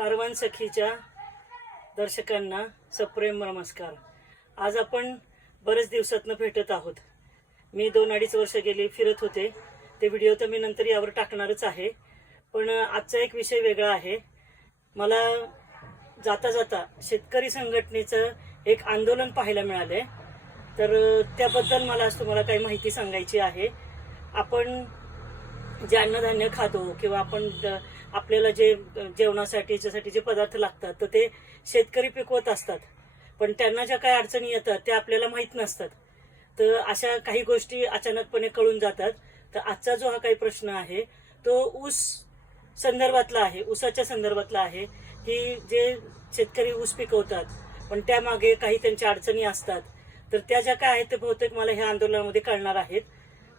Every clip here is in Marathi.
कारवान सखीच्या दर्शकांना सप्रेम नमस्कार। आज आपण बरेच दिवसातनं भेटत आहोत। मी 2-2.5 वर्ष गेली फिरत होते, ते व्हिडिओ तर मी नंतर यावर टाकणारच आहे, पण आजचा एक विषय वेगळा आहे। मला जाता जाता शेतकरी संघटनेचं एक आंदोलन पाहायला मिळाले, तर त्याबद्दल मला आज तुम्हाला काही माहिती सांगायची आहे। आपण जे अन्नधान्य खातो किंवा आपण आपल्याला जे जेवणासाठी जे पदार्थ लागतात तर ते शेतकरी पिकवत असतात, पण त्यांना ज्या काही अडचणी येतात त्या आपल्याला माहीत नसतात। तर अशा काही गोष्टी अचानकपणे कळून जातात। तर आजचा जो हा काही प्रश्न आहे तो ऊस संदर्भातला आहे, ऊसाच्या संदर्भातला आहे की जे शेतकरी ऊस पिकवतात पण त्यामागे काही त्यांच्या अडचणी असतात, तर त्या ज्या काय आहेत ते बहुतेक मला ह्या आंदोलनामध्ये कळणार आहेत।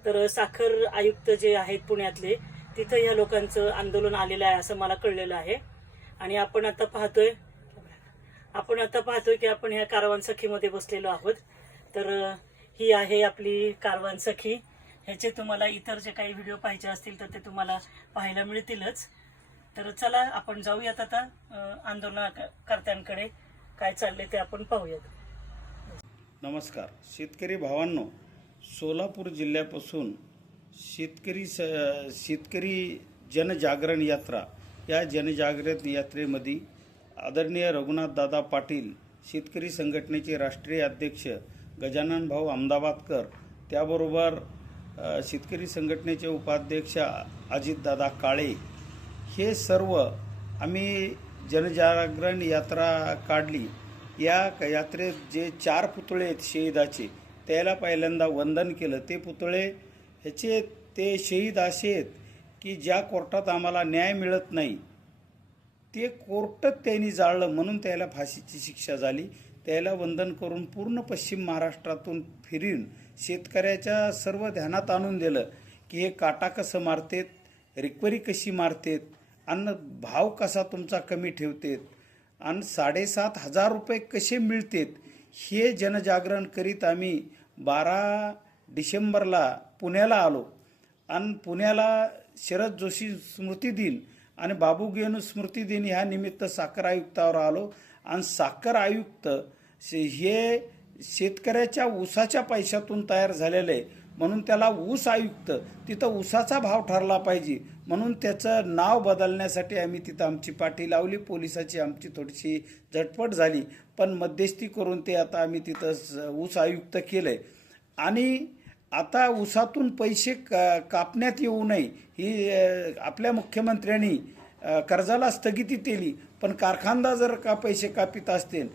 तर साखर आयुक्त जे आहेत पुण्यातले, तिथं ह्या लोकांचं आंदोलन आलेलं आहे असं मला कळलेलं आहे। आणि आपण आता पाहतोय की आपण ह्या कारवान सखीमध्ये बसलेलो आहोत। तर ही आहे आपली कारवान सखी। ह्याचे तुम्हाला इतर जे काही व्हिडिओ पाहिजे असतील तर ते तुम्हाला पाहायला मिळतीलच। तर चला आपण जाऊयात आता आंदोलनकर्त्यांकडे, काय चालले ते आपण पाहूयात। नमस्कार शेतकरी भावांनो, सोलापूर जिल्ह्यापासून शेतकरी जनजागरण यात्रा, या जनजागरण यात्रेमध्ये आदरणीय रघुनाथदादा पाटील, शेतकरी संघटनेचे राष्ट्रीय अध्यक्ष गजानन भाऊ अहमदाबादकर, त्याबरोबर शेतकरी संघटनेचे उपाध्यक्ष अजितदादा काळे, हे सर्व आम्ही जनजागरण यात्रा काढली। या यात्रेत जे 4 पुतळे आहेत शहीदाचे, त्याला पहिल्यांदा वंदन केलं। ते पुतळे ह्याचे ते शहीद असे आहेत की ज्या कोर्टात आम्हाला न्याय मिळत नाही ते कोर्टात त्यांनी जाळलं, म्हणून त्याला फाशीची शिक्षा झाली। त्याला वंदन करून पूर्ण पश्चिम महाराष्ट्रातून फिरून शेतकऱ्याच्या सर्व ध्यानात आणून दिलं की हे काटा कसं मारतेत, रिकव्हरी कशी मारतेत, अन्न भाव कसा तुमचा कमी ठेवतेत आणि 7,500 रुपये कसे मिळतेत, हे जनजागरण करीत आम्ही 12 डिसेंबरला पुण्याला आलो। आणि पुण्याला शरद जोशी स्मृती दिन आणि बाबू गेनू स्मृती दिन ह्या निमित्त साखर आयुक्तावर आलो। आणि साखर आयुक्त हे शेतकऱ्याच्या ऊसाच्या पैशातून तयार झालेले, म्हणून त्याला ऊस आयुक्त, तिथं ऊसाचा भाव ठरला पाहिजे म्हणून त्याचं नाव बदलण्यासाठी आम्ही तिथं आमची पाठी लावली। पोलिसाची आमची थोडीशी झटपट झाली, पण मध्यस्थी करून ते आता आम्ही तिथं ऊस आयुक्त केलंय। आणि आता ऊसातून पैसे कापण्यात येऊ नये ही आपल्या मुख्यमंत्र्यांनी कर्जाला स्थगिती केली, पण कारखानदार जर का पैसे कापित असतील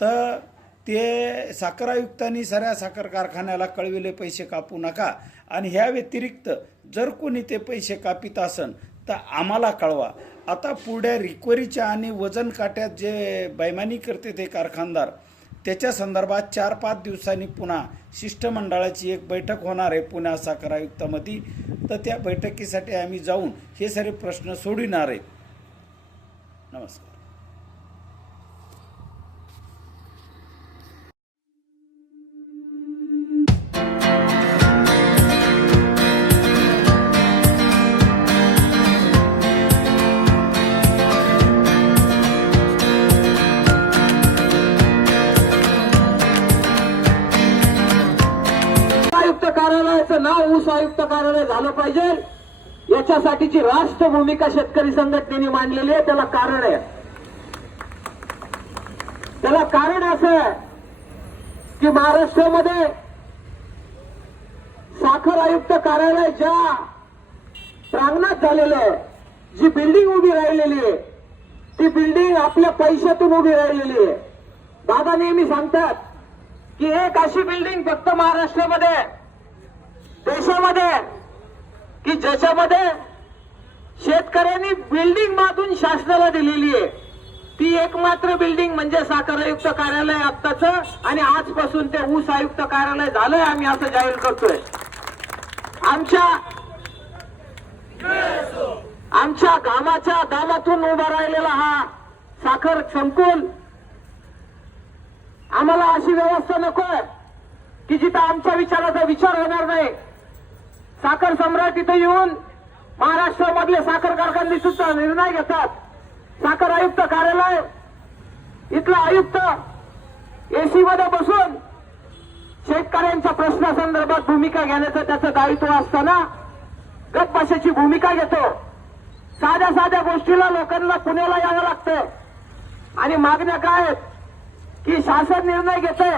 तर ते साखर आयुक्तांनी साऱ्या साखर कारखान्याला कळविले पैसे कापू नका, आणि ह्या व्यतिरिक्त जर कोणी ते पैसे कापित असन तर आम्हाला कळवा। आता पुढे रिकव्हरीच्या आणि वजन काट्यात जे बैमानी करते ते कारखानदार, त्याच्या संदर्भात 4-5 दिवसांनी पुन्हा शिष्टमंडळाची एक बैठक होणार आहे पुण्या साखर आयुक्तामध्ये। तर त्या बैठकीसाठी आम्ही जाऊन हे सारे प्रश्न सोडविणार आहे। नमस्कार। कार्यालयाचं नाव ऊस आयुक्त कार्यालय झालं पाहिजे, याच्यासाठीची राष्ट्र भूमिका शेतकरी संघटनेने मांडलेली आहे। त्याला कारण असं आहे की महाराष्ट्रामध्ये साखर आयुक्त कार्यालय ज्या प्रांगणात झालेलं आहे, जी बिल्डिंग उभी राहिलेली आहे, ती बिल्डिंग आपल्या पैशातून उभी राहिलेली आहे। दादा नेहमी सांगतात की एक अशी बिल्डिंग फक्त महाराष्ट्रामध्ये, देशामध्ये, की ज्याच्यामध्ये शेतकऱ्यांनी बिल्डिंग बांधून शासनाला दिलेली आहे, ती एकमात्र बिल्डिंग म्हणजे साखर आयुक्त कार्यालय आत्ताचं। आणि आजपासून ते ऊस आयुक्त कार्यालय झालंय, आम्ही असं जाहीर करतोय। आमच्या घामाच्या दामातून उभा राहिलेला हा साखर संकुल, आम्हाला अशी व्यवस्था नकोय की जिथं आमच्या विचाराचा विचार होणार नाही। साखर सम्राट इथे येऊन महाराष्ट्रामधले साखर कारखाने सुद्धा निर्णय घेतात साखर आयुक्त कार्यालय इथला आयुक्त एसी मध्ये बसून शेतकऱ्यांच्या प्रश्नासंदर्भात भूमिका घेण्याचं त्याचं दायित्व असताना गप बसायची भूमिका घेतो. साध्या साध्या गोष्टीला लोकांना पुण्याला यावं लागतंय आणि मागण्या काय आहेत की शासन निर्णय घेते.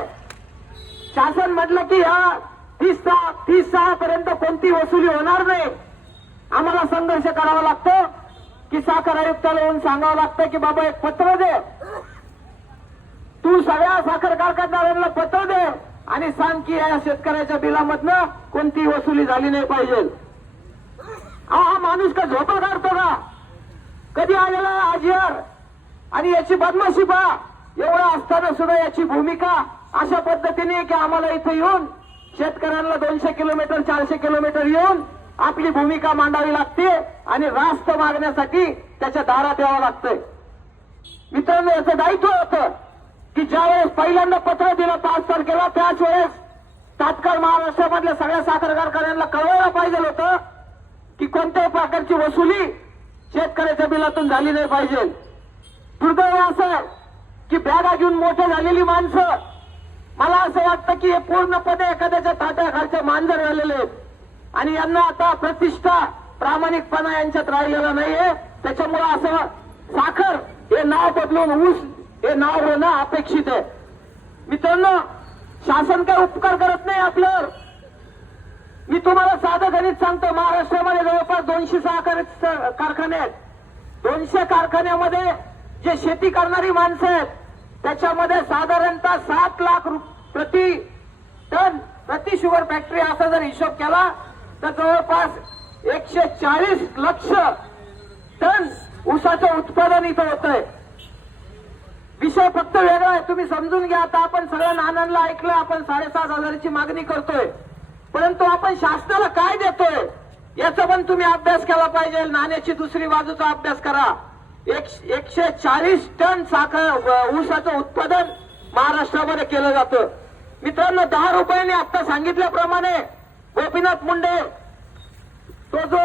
शासन म्हटलं की ह्या 30/6 पर्यंत कोणती वसुली होणार नाही. आम्हाला संघर्ष करावा लागतो की साखर आयुक्ताला येऊन सांगावं लागतं की बाबा एक पत्र दे, तू सगळ्या साखर कारखानदारांना पत्र दे आणि सांग की या शेतकऱ्याच्या बिलामधनं कोणती वसुली झाली नाही पाहिजे. हा माणूस का झोपा काढतो का? कधी आलेला आजवर आणि याची बदमाशी पहा. एवढं असताना सुद्धा याची भूमिका अशा पद्धतीने की आम्हाला इथे येऊन शेतकऱ्यांना 200 किलोमीटर 400 किलोमीटर येऊन आपली भूमिका मांडावी लागते आणि रास्त मागण्यासाठी त्याच्या दारात यावं लागतंय. मित्रांनो, याचं दायित्व होतं की ज्यावेळेस पहिल्यांदा पत्र दिलं 5 तारखेला, त्याच वेळेस तात्काळ महाराष्ट्रामधल्या सगळ्या साखर कारखान्यांना कळवायला पाहिजे होतं की कोणत्याही प्रकारची वसुली शेतकऱ्याच्या बिलातून झाली नाही पाहिजे. दुर्दैव असं की बॅगा घेऊन मोठे झालेली माणसं, मला असं वाटतं की हे पूर्णपणे एखाद्याच्या ताट्याखालचे मांजर झालेले आहेत आणि यांना आता प्रतिष्ठा प्रामाणिकपणा यांच्यात राहिलेला नाहीये. त्याच्यामुळे असं साखर हे नाव बदलून ऊस हे नाव होणं अपेक्षित आहे. मित्रांनो, शासन काय उपकार करत नाही आपल्यावर. मी तुम्हाला साधं गणित सांगतो. महाराष्ट्रामध्ये जवळपास 200 साखर कारखाने आहेत. 200 कारखान्यामध्ये जे शेती करणारी माणसं आहेत त्याच्यामध्ये साधारणतः 7 लाख प्रति टन प्रति शुगर फॅक्टरी असा जर हिशोब केला तर जवळपास 140 लक्ष टन ऊसाचं उत्पादन इथं होतंय. विषय फक्त वेगळा आहे, तुम्ही समजून घ्या. आता आपण सगळ्या नानांना ऐकलं, आपण 7,500ची मागणी करतोय, परंतु आपण शासनाला काय देतोय याचा पण तुम्ही अभ्यास केला पाहिजे. नाण्याची दुसरी बाजूचा अभ्यास करा. 140 टन साखर ऊसाचं उत्पादन महाराष्ट्रामध्ये केलं जातं. मित्रांनो, 10 रुपयांनी आता सांगितल्याप्रमाणे गोपीनाथ मुंडे तो जो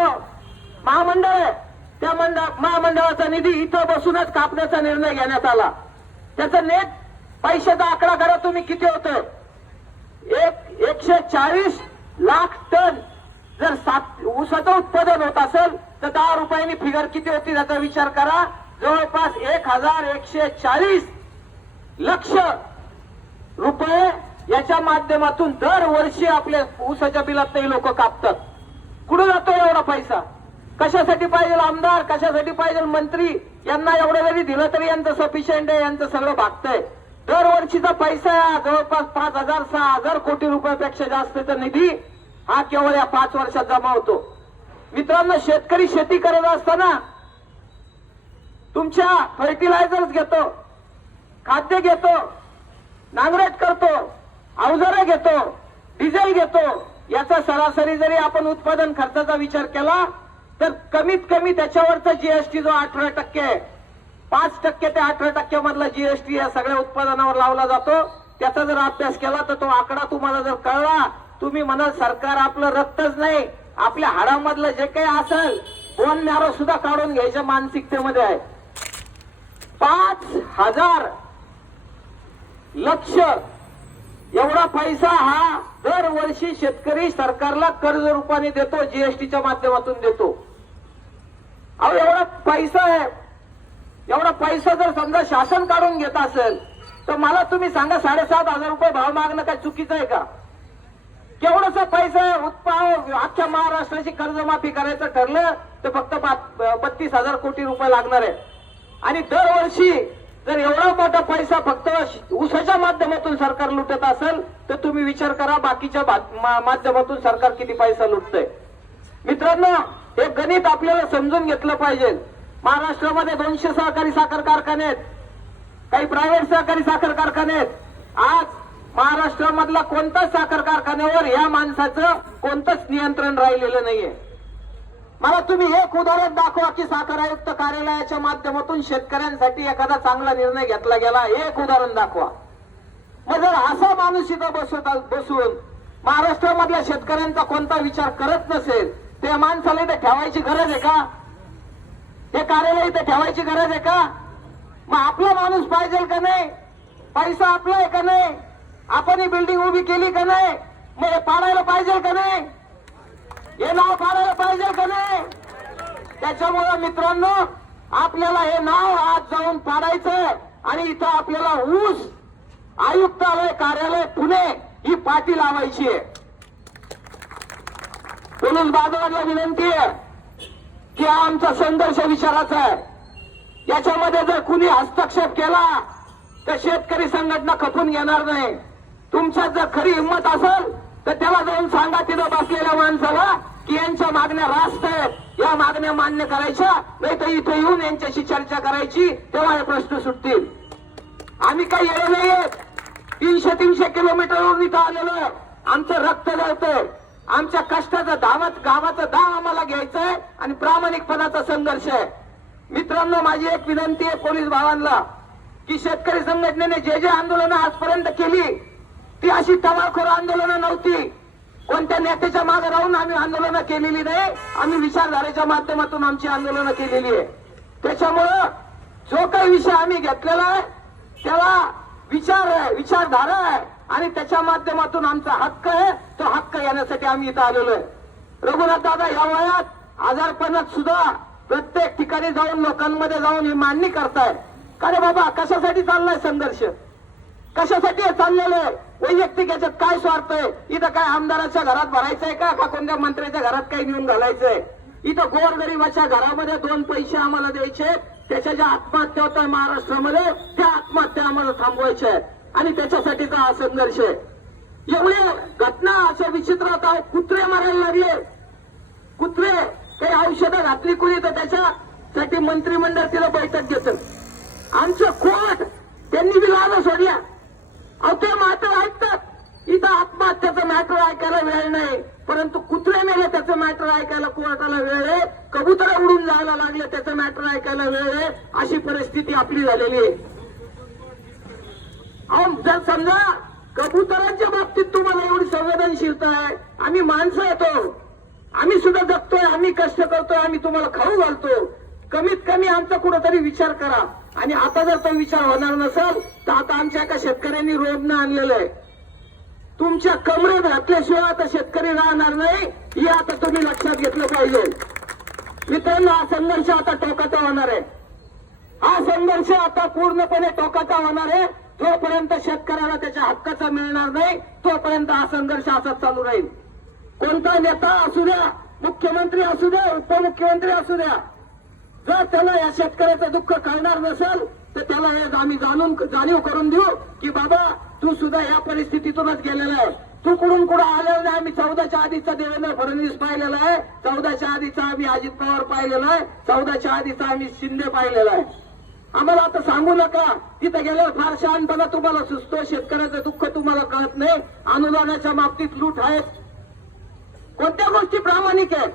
महामंडळ आहे त्या महामंडळाचा निधी इथं बसूनच कापण्याचा निर्णय घेण्यात आला. त्याचा नेट पैशाचा आकडा करा तुम्ही किती होतं. 140 लाख टन जर ऊसाचं उत्पादन होत असेल तर 10 रुपयांनी फिगर किती होती त्याचा विचार करा. जवळपास 1140 लक्ष रुपये याच्या माध्यमातून दरवर्षी आपल्या ऊसाच्या बिलात लोक कापतात. कुठं जातो एवढा पैसा? कशासाठी पाहिजे आमदार, कशासाठी पाहिजे मंत्री? यांना एवढं जरी दिलं तरी यांचं सफिशियंट आहे, यांचं सगळं भागतंय. दरवर्षीचा पैसा जवळपास 5,000-6,000 कोटी रुपयापेक्षा जास्तचा निधी हा केवळ या 5 वर्षात जमा होतो. मित्रांनो, शेतकरी शेती करत असताना तुमच्या फर्टिलायझर्स घेतो, खाद्य घेतो, नांगरट करतो, अवजारे घेतो, डिझेल घेतो. याचा सरासरी जरी आपण उत्पादन खर्चाचा विचार केला तर कमीत कमी त्याच्यावरचा जीएसटी जो 18% आहे, 5% ते 18% मधला जीएसटी या सगळ्या उत्पादनावर लावला जातो. त्याचा जर अभ्यास केला तर तो आकडा तुम्हाला जर कळला, तुम्ही म्हणाल सरकार आपलं रक्तच नाही, आपल्या हाडामधलं जे काही असेल बोन मॅरो सुद्धा काढून घ्यायच्या मानसिकतेमध्ये आहे. 5,000 लक्ष एवढा पैसा हा दरवर्षी शेतकरी सरकारला कर्ज रूपाने देतो, जीएसटीच्या माध्यमातून देतो. अहो, एवढा पैसा आहे, एवढा पैसा जर समजा शासन काढून घेत असेल तर मला तुम्ही सांगा 7,500 रुपये भाव मागणं काय चुकीचं आहे का? केवढासा पैसा अख्ख्या महाराष्ट्राची कर्जमाफी करायचं ठरलं तर फक्त 32,000 कोटी रुपये लागणार आहे. आणि दरवर्षी जर एवढा मोठा पैसा फक्त ऊसाच्या माध्यमातून सरकार लुटत असेल तर तुम्ही विचार करा बाकीच्या माध्यमातून सरकार किती पैसा लुटतंय. मित्रांनो, हे गणित आपल्याला समजून घेतलं पाहिजे. महाराष्ट्रामध्ये 200 सहकारी साखर कारखाने आहेत, काही प्रायव्हेट सहकारी साखर कारखाने आहेत. आज महाराष्ट्रामधला कोणताच साखर कारखान्यावर या माणसाचं कोणतंच नियंत्रण राहिलेलं नाहीये. मला तुम्ही एक उदाहरण दाखवा की साखर आयुक्त कार्यालयाच्या माध्यमातून शेतकऱ्यांसाठी एखादा चांगला निर्णय घेतला गेला. एक उदाहरण दाखवा. मग जर असा माणूस इथं बसून महाराष्ट्रामधल्या शेतकऱ्यांचा कोणता विचार करत नसेल, त्या माणसाला इथे ठेवायची गरज आहे का? हे कार्यालय इथे ठेवायची गरज आहे का? मग आपला माणूस पाहिजे का नाही? पैसा आपला आहे का नाही? आपण ही बिल्डिंग उभी केली का नाही? मग हे पाडायला पाहिजे का नाही? हे नाव पाडायला पाहिजे का नाही? त्याच्यामुळे मित्रांनो आपल्याला हे नाव आज जाऊन पाडायचं आणि इथं आपल्याला ऊस आयुक्तालय कार्यालय पुणे ही पाटी लावायची आहे. पोलीस बांधवांना विनंती आहे की हा आमचा संघर्ष विचाराचा आहे. याच्यामध्ये जर कुणी हस्तक्षेप केला तर शेतकरी संघटना खपून घेणार नाही. तुमच्यात जर खरी हिंमत असेल तर त्याला जाऊन सांगा तिथं बसलेल्या माणसाला की यांच्या मागण्या रास्त आहेत, या मागण्या मान्य करायच्या, नाही तर इथे येऊन यांच्याशी चर्चा करायची, तेव्हा हे प्रश्न सुटतील. आम्ही काही येणे नाहीये. 300 किलोमीटरवरून इथं आलेलो. आमचं रक्त जळतंय. आमच्या कष्टाचं गावाचं दाव आम्हाला घ्यायचंय आणि प्रामाणिकपणाचा संघर्ष आहे. मित्रांनो माझी एक विनंती आहे पोलीस भावांना की शेतकरी संघटनेने जे आंदोलनं आजपर्यंत केली ती अशी टवाळखोर आंदोलनं नव्हती. कोणत्या नेत्याच्या मागे राहून आम्ही आंदोलनं केलेली नाही. आम्ही विचारधारेच्या माध्यमातून आमची आंदोलनं केलेली आहे. त्याच्यामुळं जो काही विषय आम्ही घेतलेला आहे त्याला विचार आहे, विचारधारा आहे आणि त्याच्या माध्यमातून आमचा हक्क आहे. तो हक्क येण्यासाठी आम्ही इथं आलेलो आहे. रघुनाथ दादा या वयात आजारपणात सुद्धा प्रत्येक ठिकाणी जाऊन लोकांमध्ये जाऊन ही मांडणी करताय. का रे बाबा कशासाठी चाललाय संघर्ष? कशासाठी हे चाललेलं आहे? वैयक्तिक याच्यात काय स्वार्थ आहे? इथं काय आमदाराच्या घरात भरायचंय का कोणत्या मंत्र्याच्या घरात काही नेऊन घालायचंय? इथं गोरगरिबाच्या घरामध्ये 2 पैसे आम्हाला द्यायचे, त्याच्या ज्या आत्महत्या होत आहे महाराष्ट्रामध्ये त्या आत्महत्या आम्हाला थांबवायच्या आहेत आणि त्याच्यासाठीचा हा संघर्ष आहे. एवढे घटना अशा विचित्र होतात. कुत्रे मारायला लागले. कुत्रे काही औषधं घातली कुणी तर त्याच्यासाठी मंत्रिमंडळ तिला बैठक घेतं. आमचं कोर्ट त्यांनी बी लावलं सोडल्या. अहो ते मॅटर ऐकतात. इथं आत्महत्याचं मॅटर ऐकायला वेळ नाही, परंतु कुत्रे मेले त्याचं मॅटर ऐकायला कोर्टाला वेळ आहे. कबूतर उडून जायला लागले त्याचं मॅटर ऐकायला वेळ आहे. अशी परिस्थिती आपली झालेली आहे. अहो जर समजा कबुतरांच्या बाबतीत तुम्हाला एवढी संवेदनशीलता आहे, आम्ही माणसं येतो, आम्ही सुद्धा जगतोय, आम्ही कष्ट करतोय, आम्ही तुम्हाला खाऊ घालतो. कमीत कमी आमचा कुठेतरी विचार करा. आणि आता जर तो विचार होणार नसेल तर आता आमच्या एका शेतकऱ्यांनी रोडनं आणलेलं आहे. तुमच्या कमरेत घातल्याशिवाय आता शेतकरी राहणार नाही हे आता तुम्ही लक्षात घेतलं पाहिजे. मित्रांनो हा संघर्ष आता टोकाचा होणार आहे. हा संघर्ष आता पूर्णपणे टोकाचा होणार आहे. जोपर्यंत शेतकऱ्याला त्याच्या हक्काचा मिळणार नाही तोपर्यंत हा संघर्ष असाच चालू राहील. कोणता नेता असू द्या, मुख्यमंत्री असू द्या, उपमुख्यमंत्री असू द्या, जर त्याला या शेतकऱ्याचं दुःख कळणार नसेल तर त्याला हे आम्ही जाणीव करून देऊ की बाबा तू सुद्धा या परिस्थितीतूनच गेलेला आहे. तू कुठून आलेला नाही. आम्ही 14च्या आधीचा देवेंद्र फडणवीस पाहिलेला आहे, 14च्या आधीचा आम्ही अजित पवार पाहिलेला आहे, 14च्या आधीचा आम्ही शिंदे पाहिलेला आहे. आम्हाला आता सांगू नका तिथे गेल्यावर फार शहाणपणा तुम्हाला सुचतो, शेतकऱ्याचं दुःख तुम्हाला कळत नाही, अनुदानाच्या बाबतीत लूट आहे. कोणत्या गोष्टी प्रामाणिक आहेत?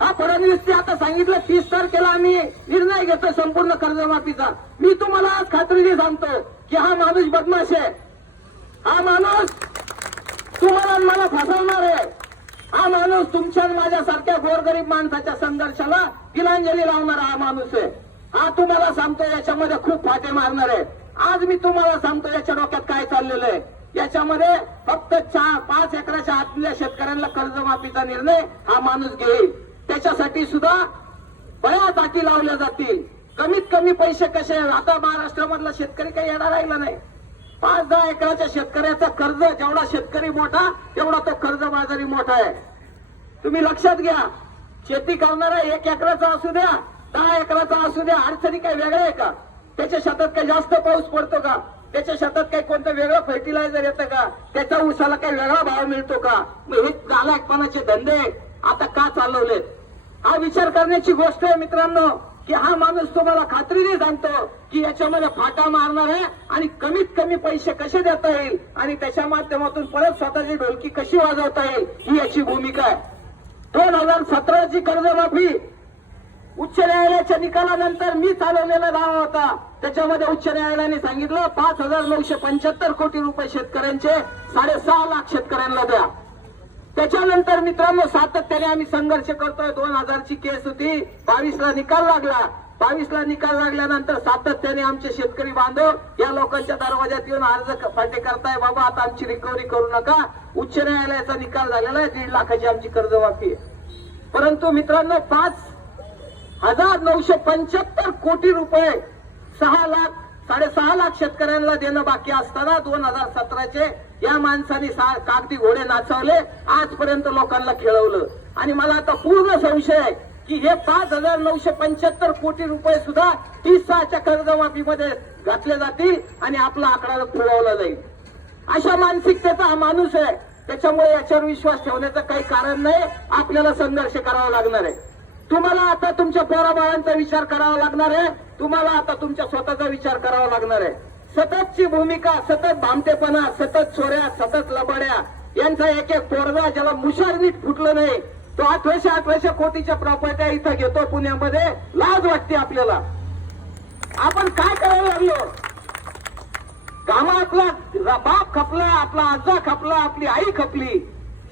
हा फडणवीसने आता सांगितलं 30 तारखेला आम्ही निर्णय घेतो संपूर्ण कर्जमाफीचा. मी तुम्हाला आज खात्रीने सांगतो की हा माणूस बदमाश आहे. हा माणूस तुम्हाला मला फसवणार आहे. हा माणूस तुमच्या माझ्यासारख्या गोरगरीब माणसाच्या संघर्षाला तिलांजली लावणारा हा माणूस आहे. हा तुम्हाला सांगतो याच्यामध्ये खूप फाटे मारणार आहे. आज मी तुम्हाला सांगतो याच्या डोक्यात काय चाललेलं आहे. याच्यामध्ये फक्त 5 एकराच्या आतल्या शेतकऱ्यांना कर्जमाफीचा निर्णय हा माणूस घेईल. त्याच्यासाठी सुद्धा बऱ्याच अटी लावल्या जातील. कमीत कमी पैसे कसे? आता महाराष्ट्रामधला शेतकरी काही येणार राहिला नाही. 5-10 एकराच्या शेतकऱ्याचा कर्ज जेवढा शेतकरी मोठा तेवढा तो कर्जबाजारी मोठा आहे. तुम्ही लक्षात घ्या. शेती करणारा 1 एकराचा असू द्या, 10 एकराचा असू द्या, अडचणी काही वेगळ्या आहे का? त्याच्या शेतात काही जास्त पाऊस पडतो का? त्याच्या शेतात काही कोणतं वेगळं फर्टिलायझर येतं का? त्याच्या ऊसाला काही वेगळा भाव मिळतो का? हे नालायकपणाचे धंदे आता का चालवलेत? हा विचार करण्याची गोष्ट आहे मित्रांनो की हा माणूस तुम्हाला खात्रीने सांगतो की याच्यामध्ये फाटा मारणार आहे आणि कमीत कमी पैसे कसे देता येईल आणि त्याच्या माध्यमातून परत स्वतःची ढोलकी कशी वाजवता येईल ही याची भूमिका आहे. 2017ची कर्जमाफी उच्च न्यायालयाच्या निकालानंतर मी चालवलेला दावा होता. त्याच्यामध्ये उच्च न्यायालयाने सांगितलं 5,975 कोटी रुपये शेतकऱ्यांचे 6.5 लाख शेतकऱ्यांना द्या. त्याच्यानंतर मित्रांनो सातत्याने आम्ही संघर्ष करतोय. 2000ची केस होती, 22ला निकाल लागला. 22ला निकाल लागल्यानंतर सातत्याने आमचे शेतकरी बांधव या लोकांच्या दरवाज्यात येऊन अर्ज फाटे करताय, बाबा आता आमची रिकव्हरी करू नका, उच्च न्यायालयाचा निकाल झालेला आहे, 1.5 लाखाची आमची कर्जमाफी आहे. परंतु मित्रांनो 5,975 कोटी रुपये 6,00,000 शेतकऱ्यांना देणं बाकी असताना 2017चे या माणसाने कागदी घोडे नाचवले, आजपर्यंत लोकांना खेळवलं. आणि मला आता पूर्ण संशय आहे की हे 5,975 कोटी रुपये सुद्धा 30च्या कर्जमाफीमध्ये घातले जातील आणि आपला आकडा पुरवला जाईल. अशा मानसिकतेचा हा माणूस आहे. त्याच्यामुळे याच्यावर विश्वास ठेवण्याचं काही कारण नाही. आपल्याला संघर्ष करावा लागणार आहे. तुम्हाला आता तुमच्या पोराबाळांचा विचार करावा लागणार आहे. तुम्हाला आता तुमच्या स्वतःचा विचार करावा लागणार आहे. सततची भूमिका, सतत भामटेपणा, सतत चोऱ्या, सतत लबाड्या, यांचा एक एक पोरगा ज्याला मुशार नीट फुटलं नाही, तो 1800 कोटीच्या प्रॉपर्ट्या इथं घेतो पुण्यामध्ये. लाज वाटते आपल्याला. आपण काय करायला लागलो? कामातला बाप खपला, आपला आजा खपला, आपली आई खपली.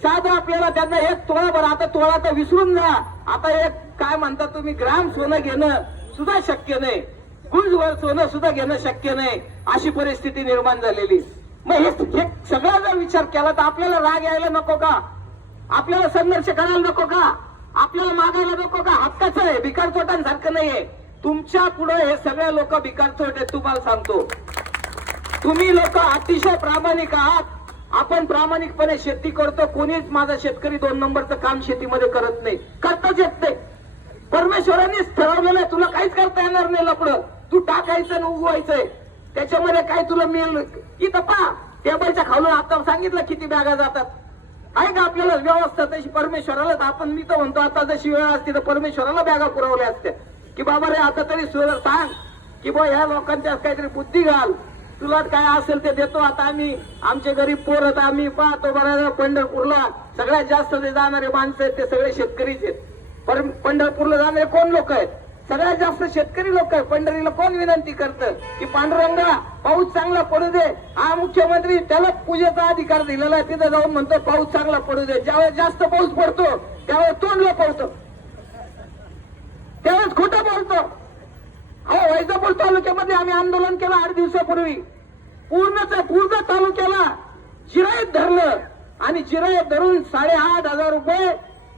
साधं आपल्याला त्यांना एक तोळा, बरं आता तोळा तर विसरून जा, आता एक काय म्हणता तुम्ही ग्राम सोनं घेणं सुद्धा शक्य नाही, गुजवर सोनं सुद्धा घेणं शक्य नाही, अशी परिस्थिती निर्माण झालेली. मग हे सगळा जर विचार केला तर आपल्याला राग यायला नको का? आपल्याला संघर्ष करायला नको का? आपल्याला मागायला नको का? हक्काचं आहे, भिकार चोटांसारखं नाहीये. तुमच्या पुढे हे सगळे लोक भिकार चोट आहेत. तुम्हाला सांगतो, तुम्ही लोक अतिशय प्रामाणिक आहात. आपण प्रामाणिकपणे शेती करतो. कोणीच माझा शेतकरी 2 नंबरचं काम शेतीमध्ये करत नाही, करताच येत नाही. परमेश्वरांनीच ठरवलेलं आहे, तुला काहीच करता येणार नाही. लपडं तू टाकायचं आणि उगवायचंय, त्याच्यामध्ये काय तुला मिळेल. इथं पहा, टेबलच्या खालून आता सांगितलं किती बॅगा जातात. आहे का आपल्याला व्यवस्था तशी? परमेश्वराला आपण, मी तर म्हणतो आता जशी वेळ असते तर परमेश्वराला बॅगा पुरवल्या असत्या की बाबा रे आता तरी सांग की बा ह्या लोकांच्या काहीतरी बुद्धी घाल, तुला काय असेल ते देतो. आता आम्ही आमचे गरीब पोरत आम्ही पाहतो बऱ्याच पंढरपूरला सगळ्यात जास्त जे जाणारे माणसं आहेत ते सगळे शेतकरीच आहेत. पंढरपूरला जाणारे कोण लोक आहेत? सगळ्यात जास्त शेतकरी लोक आहेत. पंढरीला कोण विनंती करतं की पांडुरंगा पाऊस चांगला पडू दे? हा मुख्यमंत्री, त्याला पूजेचा अधिकार दिलेला आहे. तिथं जाऊन म्हणतो पाऊस चांगला पडू दे. ज्यावेळेस जास्त पाऊस पडतो त्यावेळेस तोंड लपवतो, त्यावेळेस खोटं बोलतो. अहो, वैजापूर तालुक्यामध्ये आम्ही आंदोलन केलं 8 दिवसापूर्वी. पूर्ण तालुक्याला जिरायत धरलं आणि जिरायत धरून 8,500 रुपये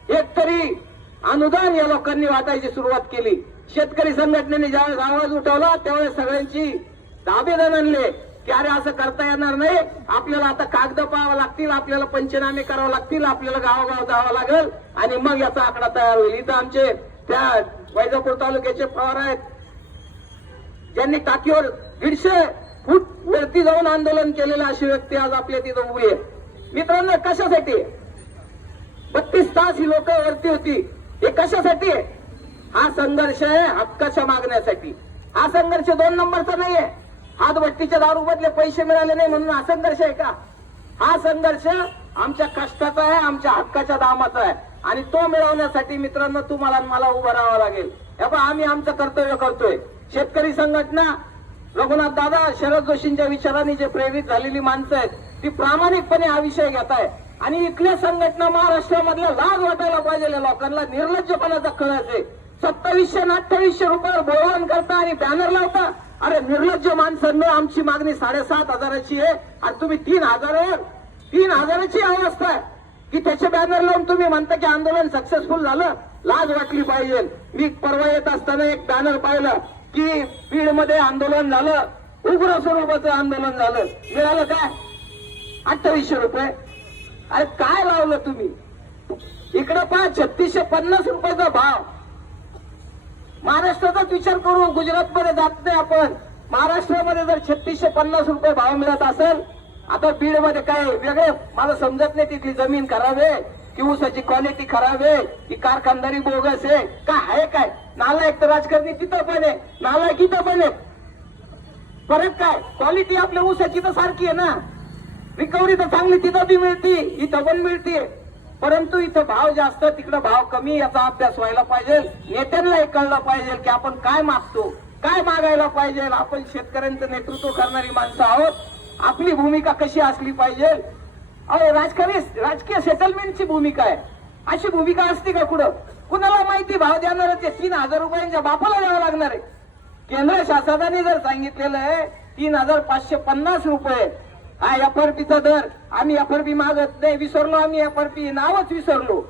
हेक्टरी अनुदान या लोकांनी वाटायची सुरुवात केली. शेतकरी संघटनेने ज्यावेळेस आवाज उठवला त्यावेळेस सगळ्यांची आवेदन आणले की अरे असं करता येणार नाही, आपल्याला आता कागद पाहावं लागतील, आपल्याला पंचनामे करावं लागतील, आपल्याला गावोगाव जावं लागेल आणि मग याचा आकडा तयार होईल. इथं आमचे त्या वैजापूर तालुक्याचे पवार आहेत, ज्यांनी टाकीवर 150 फूट वरती जाऊन आंदोलन केलेलं, अशी व्यक्ती आज आपल्या तिथं उभी आहे. मित्रांनो, कशासाठी 32 तास ही लोक वरती होती? हे कशासाठी? हा संघर्ष आहे हक्काच्या मागण्यासाठी. हा संघर्ष 2 नंबरचा नाहीये. हातभट्टीच्या दारू बदले पैसे मिळाले नाही म्हणून हा संघर्ष आहे का? हा संघर्ष आमच्या कष्टाचा आहे, आमच्या हक्काच्या दामाचा आहे. आणि तो मिळवण्यासाठी मित्रांनो तुम्हाला मला उभं राहावं लागेल. आम्ही आमचं कर्तव्य करतोय. शेतकरी संघटना, रघुनाथ दादा, शरद जोशींच्या विचारांनी जे प्रेरित झालेली माणसं आहेत ती प्रामाणिकपणे हा विषय घेत आहे. आणि इथल्या संघटना महाराष्ट्रामधल्या लाज वाटायला पाहिजे. लोकांना निर्लज्जपणाचा कळत आहे. 2700 आणि 2800 रुपयावर बोळवण करता आणि बॅनर लावता. अरे निर्लज्ज माणसांनो, आमची मागणी 7,500ची आहे आणि तुम्ही 3,000ची अवस्था आहे की त्याचे बॅनर लावून तुम्ही म्हणता की आंदोलन सक्सेसफुल झालं. लाज वाटली पाहिजे. मी परवा येत असताना एक बॅनर पाहिलं की बीडमध्ये आंदोलन झालं, उग्र स्वरूपाचं आंदोलन झालं, मिळालं काय? 2800 रुपये. अरे काय लावलं तुम्ही? इकडे पहा 3650 रुपयाचा भाव. महाराष्ट्राचाच विचार करू, गुजरातमध्ये जात नाही आपण. महाराष्ट्रामध्ये जर 3650 रुपये भाव मिळत असेल, आता बीडमध्ये काय वेगळे मला समजत नाही. तिथली जमीन खराब आहे की ऊसाची क्वालिटी खराब आहे की कारखानदारी बोगस आहे, काय आहे काय? नालायक तर राजकारणी तिथं पण आहे, नालायक इथं पण आहे. फरक काय? क्वालिटी आपल्या ऊसाची तर सारखी आहे ना, रिकव्हरी तर चांगली तिथं बी मिळते, इथं पण मिळते. परंतु इथं भाव जास्त, तिकडं भाव कमी, याचा अभ्यास व्हायला पाहिजे. नेत्यांना हे कळलं पाहिजे की आपण काय मागतो, काय मागायला पाहिजे. आपण शेतकऱ्यांचं नेतृत्व करणारी माणसं आहोत. आपली भूमिका कशी असली पाहिजे? अहो, राजकीय सेटलमेंटची भूमिका आहे. अशी भूमिका असते का कुठं? कुणाला माहिती भाव देणार ते 3,000 रुपयांच्या बापाला द्यावं लागणार आहे. केंद्र शासनाने जर सांगितलेलं आहे 3,550 रुपये हा FRP दर, आम्ही FRP मागत नाही, विसरलो आम्ही FRP नावच विसरलो.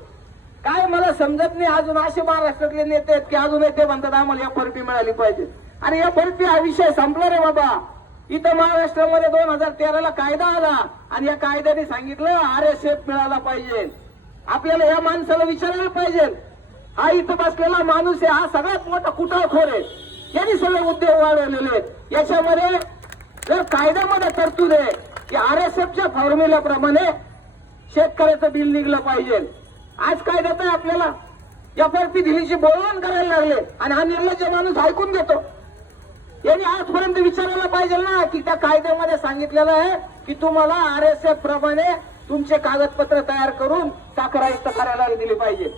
काय मला समजत नाही, अजून असे महाराष्ट्रातले नेते आहेत की अजूनही ते म्हणतात आम्हाला FRP मिळाली पाहिजे. आणि FRP हा विषय संपला रे बाबा. इथं महाराष्ट्रामध्ये 2013ला कायदा आला आणि या कायद्याने सांगितलं RSF मिळाला पाहिजे. आपल्याला या माणसाला विचारायला पाहिजे, हा इथं बसलेला माणूस आहे, हा सगळ्यात मोठा कुटाळखोर आहे, यांनी सगळे उद्योग वाढवलेले आहेत. याच्यामध्ये जर कायद्यामध्ये तरतूद आहे की RSFच्या फॉर्म्युल्याप्रमाणे शेतकऱ्याचं बिल निघलं पाहिजे. आज काय देत आहे आपल्याला, FRP दिलीची बोलवण करायला लागले आणि हा निर्लज्ज माणूस ऐकून घेतो. यांनी आजपर्यंत विचारायला पाहिजे ना की त्या कायद्यामध्ये सांगितलेलं आहे की तुम्हाला RSF प्रमाणे तुमचे कागदपत्र तयार करून साखर आयुक्त कार्यालयाला दिली पाहिजे.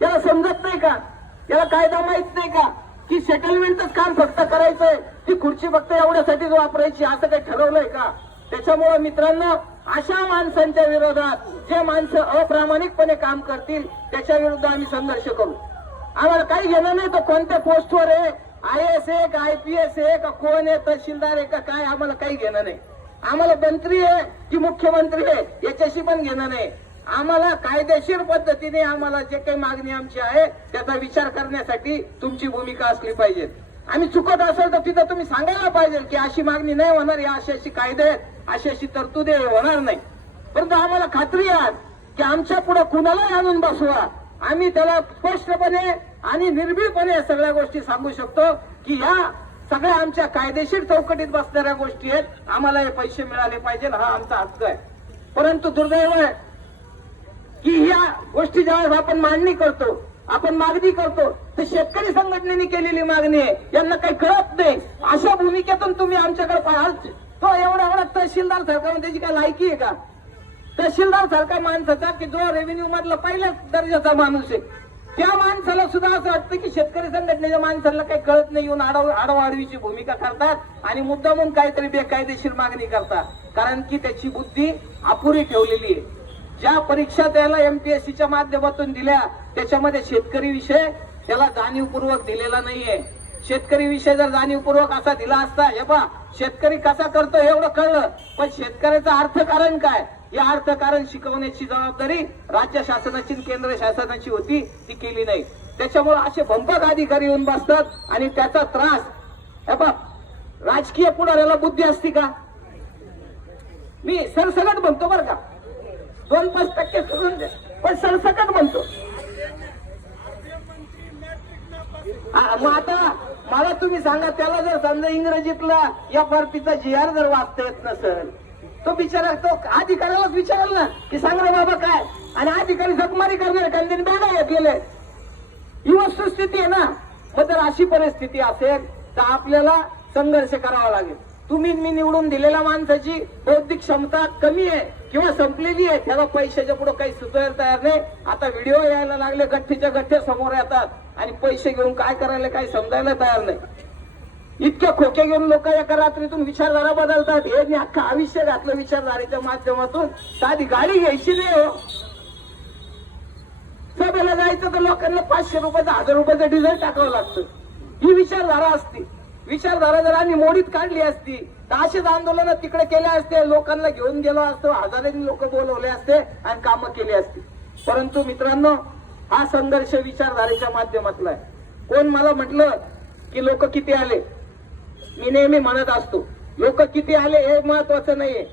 याला समजत नाही का, याला कायदा माहित नाही का की सेटलमेंटच काम फक्त करायचंय, ती खुर्ची फक्त एवढ्यासाठीच वापरायची, असं काही ठरवलंय का? त्याच्यामुळे मित्रांनो, अशा माणसांच्या विरोधात जे माणसं अप्रामाणिकपणे काम करतील त्याच्या विरुद्ध आम्ही संघर्ष करू. आम्हाला काही घेणं नाही तो कोणत्या पोस्टवर आहे, IAS आहे का IPS आहे का कोण आहे, तहसीलदार आहे का काय, आम्हाला काही घेणं नाही. आम्हाला मंत्री आहे की मुख्यमंत्री आहे याच्याशी पण घेणं नाही. आम्हाला कायदेशीर पद्धतीने आम्हाला जे काही मागणी आमची आहे त्याचा विचार करण्यासाठी तुमची भूमिका असली पाहिजे. आम्ही चुकत असेल तर तिथं तुम्ही सांगायला पाहिजे की अशी मागणी नाही होणार, या अशी कायदे आहेत, अशी तरतुदी होणार नाही. परंतु आम्हाला खात्री आहे की आमच्या पुढे कुणालाही आणून बसवा, आम्ही त्याला स्पष्टपणे आणि निर्भीडपणे सगळ्या गोष्टी सांगू शकतो की या सगळ्या आमच्या कायदेशीर चौकटीत बसणाऱ्या गोष्टी आहेत, आम्हाला हे पैसे मिळाले पाहिजे, हा आमचा हक्क आहे. परंतु दुर्दैव आहे की या गोष्टी ज्यावेळेस आपण मांडणी करतो, आपण मागणी करतो, तर शेतकरी संघटनेने केलेली मागणी आहे, यांना काही कळत नाही. अशा भूमिकेतून तुम्ही आमच्याकडे पाहाल तो एवढा तहसीलदार सारखा, त्याची काय लायकी आहे का? तहसीलदार सारखा माणसाचा की जो रेव्हेन्यू मधला पहिल्याच दर्जाचा माणूस आहे, त्या माणसाला सुद्धा असं वाटतं की शेतकरी संघटनेच्या माणसाला काही कळत नाही, येऊन आडवाडवीची भूमिका करतात आणि मुद्दामून काहीतरी बेकायदेशीर मागणी करतात. कारण की त्याची बुद्धी अपुरी ठेवलेली आहे. ज्या परीक्षा त्याला MPSCच्या माध्यमातून दिल्या त्याच्यामध्ये शेतकरी विषय त्याला जाणीवपूर्वक दिलेला नाहीये. शेतकरी विषय जर जाणीवपूर्वक असा दिला असता, हे पहा शेतकरी कसा करतो एवढं कळलं, पण शेतकऱ्याचं अर्थकारण काय या अर्थकारण शिकवण्याची जबाबदारी राज्य शासनाची केंद्र शासनाची होती, ती केली नाही. त्याच्यामुळे असे भंपक अधिकारी येऊन बसतात आणि त्याचा त्रास, हे पहा राजकीय पुढाऱ्याला बुद्धी असती का? मी सरसकट म्हणतो बरं का, 2-5% सोडून दे, पण सरसकट म्हणतो. मग आता मला तुम्ही सांगा, त्याला जर समजा इंग्रजीतला FRPचा GR जर वाचता येत नसेल, तो बिचारा तो अधिकाऱ्यालाच विचारेल ना की सांग रे बाबा काय, आणि अधिकारी जगमारी करणार कंदेन बॅगा घेतलेले. ही वस्तुस्थिती आहे ना. मग जर अशी परिस्थिती असेल तर आपल्याला संघर्ष करावा लागेल. तुम्ही मी निवडून दिलेल्या माणसाची बौद्धिक क्षमता कमी आहे किंवा संपलेली आहे, त्याला पैशाच्या पुढे काही सुचवायला तयार नाही. आता व्हिडिओ यायला लागले, गठ्ठीच्या गठ्ठे समोर येतात आणि पैसे घेऊन काय करायला काही समजायला तयार नाही. इतक्या खोके घेऊन लोक एका रात्रीतून विचारधारा बदलतात. हे अख्खं आयुष्य घातलं विचारधारेच्या माध्यमातून. साधी गाडी घ्यायची नाही हो, सभेला जायचं तर लोकांना 500 रुपयाचं 1000 रुपयाचं डिझेल टाकावं लागतं. ही विचारधारा असती. विचारधारा जर आम्ही मोडीत काढली असती तर असेच आंदोलन तिकडे केले असते, लोकांना घेऊन गेलो असतो, हजारांनी लोक बोलवले असते आणि कामं केली असती. परंतु मित्रांनो, हा संघर्ष विचारधारेच्या माध्यमातला आहे. कोण मला म्हटलं की लोक किती आले, मी नेहमी म्हणत असतो लोक किती आले हे महत्वाचं नाहीये,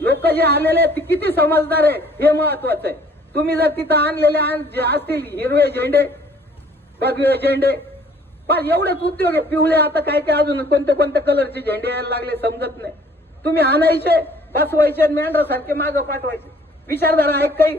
लोक जे आलेले ते किती समजदार आहे हे महत्वाचं आहे. तुम्ही जर तिथं आणलेले जे असतील हिरवे झेंडे, भगवे झेंडे, पण एवढेच उद्योग आहे पिवळे, आता काय काय अजून कोणत्या कलरचे झेंडे यायला लागले समजत नाही. तुम्ही आणायचे, बसवायचे, मेंढरा सारखे मागं पाठवायचे. विचारधारा आहे काही?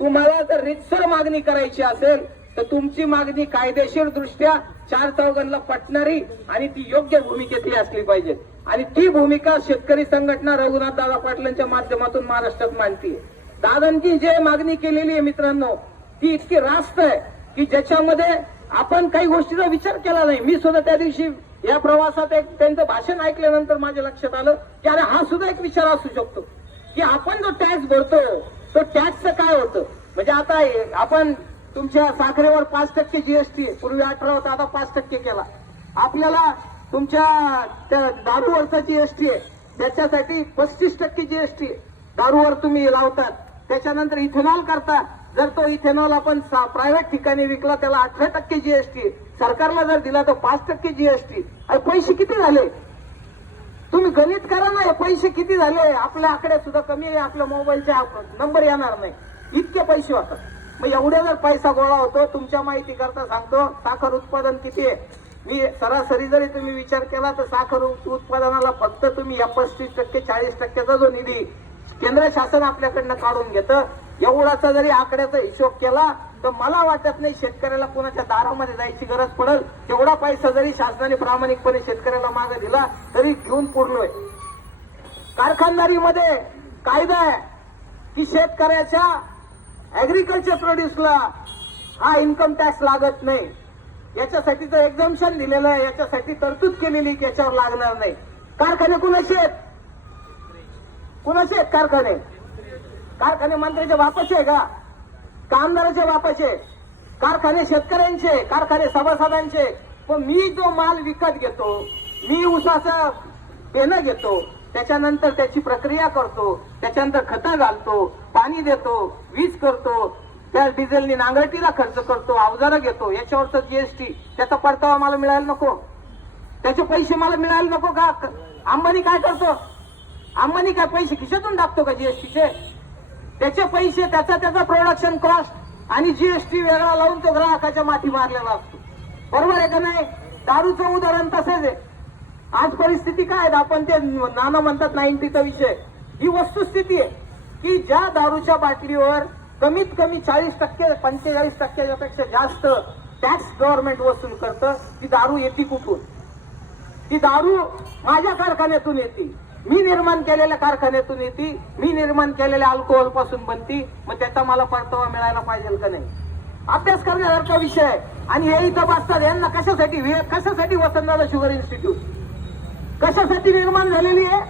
तुम्हाला जर रितसर मागणी करायची असेल तर तुमची मागणी कायदेशीर दृष्ट्या 4 चौघांना पटणारी आणि ती योग्य भूमिकेतली असली पाहिजे. आणि ती भूमिका शेतकरी संघटना रघुनाथ दादा पाटलांच्या माध्यमातून महाराष्ट्रात मांडतीये. दादांची जे मागणी केलेली आहे मित्रांनो, ती इतकी रास्त आहे की ज्याच्यामध्ये आपण काही गोष्टीचा विचार केला नाही. मी सुद्धा त्या दिवशी या प्रवासात एक त्यांचं भाषण ऐकल्यानंतर माझ्या लक्षात आलं की अरे हा सुद्धा एक विचार असू शकतो की आपण जो टॅक्स भरतो तो टॅक्सचं काय होतं. म्हणजे आता आपण तुमच्या साखरेवर 5% जीएसटी, पूर्वी 18 होता, आता 5% केला. आपल्याला तुमच्या त्या दारूवरचा जीएसटी आहे, त्याच्यासाठी 35% जीएसटी दारूवर तुम्ही लावतात. त्याच्यानंतर इथेनॉल करता, जर तो इथेनॉल आपण प्रायव्हेट ठिकाणी विकला त्याला 18% जीएसटी, सरकारला जर दिला तर 5% जीएसटी. पैसे किती झाले? तुम्ही गणित करा ना, हे पैसे किती झाले. आपल्या आकडे सुद्धा कमी आहे, आपल्या मोबाईलचे नंबर येणार नाही, इतके पैसे होतात. मग एवढे जर पैसा गोळा होतो, तुमच्या माहिती करता सांगतो, साखर उत्पादन किती आहे. मी सरासरी जरी तुम्ही विचार केला तर साखर उत्पादनाला फक्त तुम्ही 35% 40%चा जो निधी केंद्र शासन आपल्याकडनं काढून घेतं, एवढाचा जरी आकड्याचा हिशोब केला तर मला वाटत नाही शेतकऱ्याला कोणाच्या दारामध्ये जायची गरज पडेल. तेवढा पैसा जरी शासनाने प्रामाणिकपणे शेतकऱ्याला मागे दिला तरी घेऊन पुरलोय. कारखानदारीमध्ये कायदा आहे की शेतकऱ्याच्या ऍग्रिकल्चर प्रोड्यूसला हा इन्कम टॅक्स लागत नाही. याच्यासाठीचं एक्झम्पशन दिलेलं आहे, याच्यासाठी तरतूद केलेली की याच्यावर लागणार नाही. कारखाने कुणाचे आहेत? कुणाचे आहेत कारखाने? कारखाने मंत्र्याच्या बापाचे आहे का? कामगाराच्या बापाचे? कारखाने शेतकऱ्यांचे, कारखाने सभासदांचे. पण मी जो माल विकत घेतो, मी ऊसाचं पेनं घेतो, त्याच्यानंतर त्याची प्रक्रिया करतो, त्याच्यानंतर खतं घालतो, पाणी देतो, वीज करतो, त्या डिझेलनी नांगरटीला खर्च करतो, अवजारं घेतो, याच्यावरचं जीएसटी, त्याचा परतावा मला मिळायला नको? त्याचे पैसे मला मिळायला नको का? अंबानी काय करतो? अंबानी काय पैसे खिशातून टाकतो का जीएसटीचे? त्याचे पैसे, त्याचा प्रोडक्शन कॉस्ट आणि जीएसटी वेगळा लावून तो ग्राहकाच्या माथी मारलेला असतो. बरोबर आहे का नाही? दारूचं उदाहरण तसंच आहे. आज परिस्थिती काय आहे? आपण ते नाना म्हणतात 90चा विषय, ही वस्तुस्थिती आहे की ज्या दारूच्या बाटलीवर कमीत कमी 40% 45% पेक्षा जास्त टॅक्स गव्हर्नमेंट वसूल करतं, ती दारू येते कुठून? ती दारू माझ्या कारखान्यातून येते, मी निर्माण केलेल्या कारखान्यातून येते, मी निर्माण केलेल्या अल्कोहोल पासून बनती. मग त्याचा मला परतावा मिळायला पाहिजे का नाही? अभ्यास करण्यासारखा विषय आहे. आणि हे इथं बसतात, यांना कशासाठी वसंतदादा शुगर इन्स्टिट्यूट कशासाठी निर्माण झालेली आहे?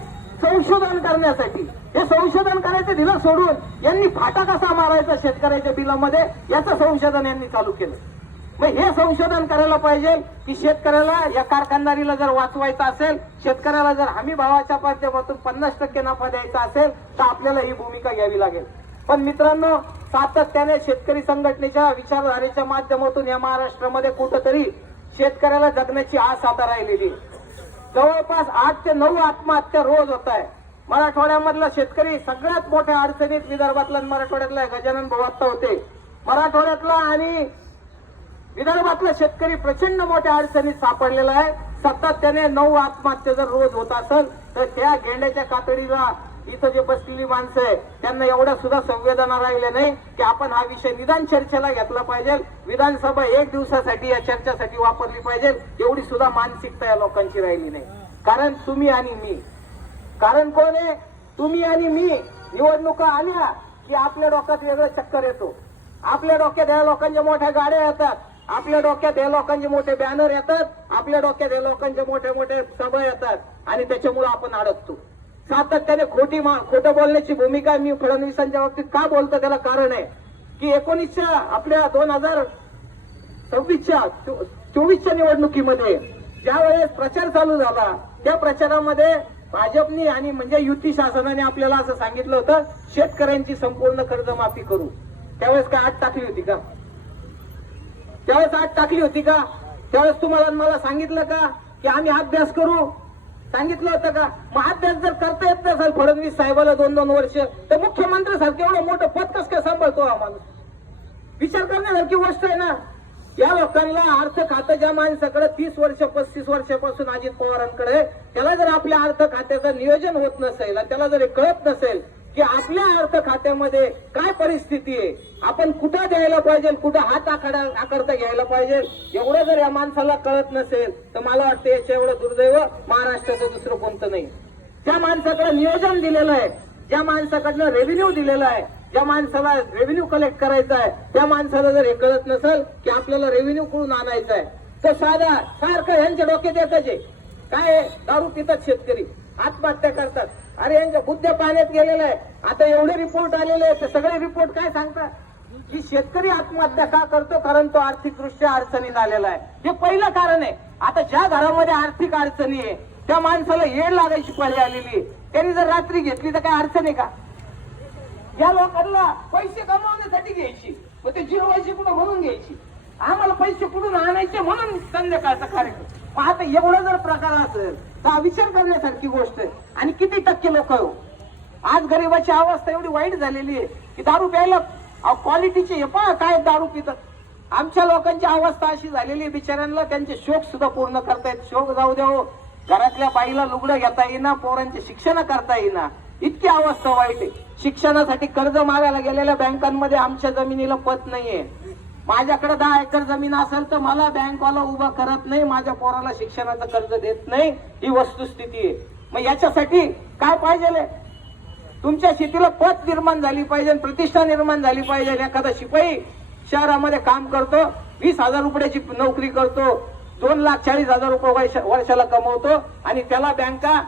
संशोधन करण्यासाठी. हे संशोधन करायचं दिलं सोडून यांनी फाटा कसा मारायचा शेतकऱ्याच्या बिलामध्ये, याचं संशोधन यांनी चालू केलं. मग हे संशोधन करायला पाहिजे की शेतकऱ्याला, या कारखानदारीला जर वाचवायचं असेल, शेतकऱ्याला जर हमी भावाच्या माध्यमातून 50% नफा द्यायचा असेल तर आपल्याला ही भूमिका घ्यावी लागेल. पण मित्रांनो, सातत्याने शेतकरी संघटनेच्या विचारधारेच्या माध्यमातून या महाराष्ट्रामध्ये कुठंतरी शेतकऱ्याला जगण्याची आस आता राहिलेली. जवळपास 8 ते 9 आत्महत्या रोज होत आहे. मराठवाड्यामधला शेतकरी सगळ्यात मोठ्या अडचणीत विदर्भातला मराठवाड्यातला गजानन भाऊ आत्ता होते. मराठवाड्यातला आणि विदर्भातला शेतकरी प्रचंड मोठ्या अडचणीत सापडलेला आहे. सातत्याने 9 आत्महत्या जर रोज होत असेल तर त्या गेंड्याच्या कातडीला इथं जे बसलेली माणसं आहे त्यांना एवढ्या सुद्धा संवेदना राहिल्या नाही की आपण हा विषय निदान चर्चेला घेतला पाहिजे. विधानसभा 1 दिवसासाठी या चर्चेसाठी वापरली पाहिजे, एवढी सुद्धा मानसिकता या लोकांची राहिली नाही. कारण तुम्ही आणि मी, कारण कोण आहे? तुम्ही आणि मी. निवडणुका आल्या की आपल्या डोक्यात वेगळं चक्कर येतो. आपल्या डोक्यात या लोकांच्या मोठ्या गाड्या येतात, आपल्या डोक्यात या लोकांचे मोठे बॅनर येतात, आपल्या डोक्यात या लोकांचे मोठे मोठे सभा येतात आणि त्याच्यामुळे आपण अडकतो. सातत्याने खोटं बोलण्याची भूमिका मी फडणवीसांच्या बाबतीत का बोलतो त्याला कारण आहे की 2024च्या निवडणुकीमध्ये ज्या वेळेस प्रचार चालू झाला त्या प्रचारामध्ये भाजपनी आणि म्हणजे युती शासनाने आपल्याला असं सांगितलं होतं शेतकऱ्यांची संपूर्ण कर्जमाफी करू. त्यावेळेस काय आठ टाकली होती का? त्यावेळेस तुम्हाला मला सांगितलं का की आम्ही अभ्यास करू? सांगितलं होतं का? मग अभ्यास जर करता येत नसेल फडणवीस साहेबाला 2-2 वर्ष तर मुख्यमंत्री सारखं एवढं मोठं पद कसं काय सांभाळतो हा माणूस? विचार करण्यासारखी गोष्ट आहे ना. या लोकांना अर्थ खातं ज्या माणसाकडे 30 वर्ष 35 वर्षापासून अजित पवारांकडे, त्याला जर आपल्या अर्थ खात्याचं नियोजन होत नसेल आणि त्याला जर कळत नसेल की आपल्या अर्थ खात्यामध्ये काय परिस्थिती आहे, आपण कुठं द्यायला पाहिजे, कुठं हात आकारता घ्यायला पाहिजे, एवढं जर या माणसाला कळत नसेल तर मला वाटतं याच्या एवढं दुर्दैव महाराष्ट्राचं दुसरं कोणतं नाही. ज्या माणसाकडे नियोजन दिलेलं आहे, ज्या माणसाकडनं रेव्हेन्यू दिलेला आहे, ज्या माणसाला रेव्हेन्यू कलेक्ट करायचा आहे, त्या माणसाला जर हे कळत नसेल की आपल्याला रेव्हेन्यू कुठून आणायचा आहे तर सारखं यांच्या डोक्यात येतच आहे काय? दारू पितात शेतकरी, आत्महत्या करतात. अरे यांच्या बुद्ध्या पाण्यात गेलेलं आहे. आता एवढे रिपोर्ट आलेले आहेत, सगळे रिपोर्ट काय सांगतात? की शेतकरी आत्महत्या का करतो, कारण तो आर्थिकदृष्ट्या अडचणीत आलेला आहे. हे पहिलं कारण आहे. आता ज्या घरामध्ये आर्थिक अडचणी आहे त्या माणसाला येड लागायची पाळी आलेली आहे. त्यांनी जर रात्री घेतली तर काय अडचण आहे का? या लोकांना पैसे कमावण्यासाठी घ्यायची, मग ते जिरवायचे कुठं म्हणून घ्यायची, आम्हाला पैसे कुठून आणायचे म्हणून संध्याकाळचा कार्यक्रम. मग आता एवढा जर प्रकार असेल तर विचार करण्यासारखी गोष्ट आहे. आणि किती टक्के लोक हो, आज गरिबाची अवस्था एवढी वाईट झालेली आहे की दारू प्यायला क्वालिटीचे हे पहा काय दारू पितात. आमच्या लोकांची अवस्था अशी झालेली आहे, बिचाऱ्यांना त्यांचे शोक सुद्धा पूर्ण करतायत. शोक जाऊ द्या हो, घरातल्या बाईला लुगडं घेता येईना, पोरांचे शिक्षण करता येईना, इतकी अवस्था वाईट आहे. शिक्षणासाठी कर्ज मागायला गेलेल्या बँकांमध्ये आमच्या जमिनीला पत नाहीये. माझ्याकडे 10 एकर जमीन असेल तर मला बँकवाला उभा करत नाही, माझ्या पोराला शिक्षणाचं कर्ज देत नाही. ही वस्तुस्थिती आहे. मग याच्यासाठी काय पाहिजे? तुमच्या शेतीला पत निर्माण झाली पाहिजे, प्रतिष्ठा निर्माण झाली पाहिजे. एखादा शिपाई शहरामध्ये काम करतो, 20,000 रुपयाची नोकरी करतो, 2,40,000 रुपये वर्षाला कमवतो आणि त्याला बँका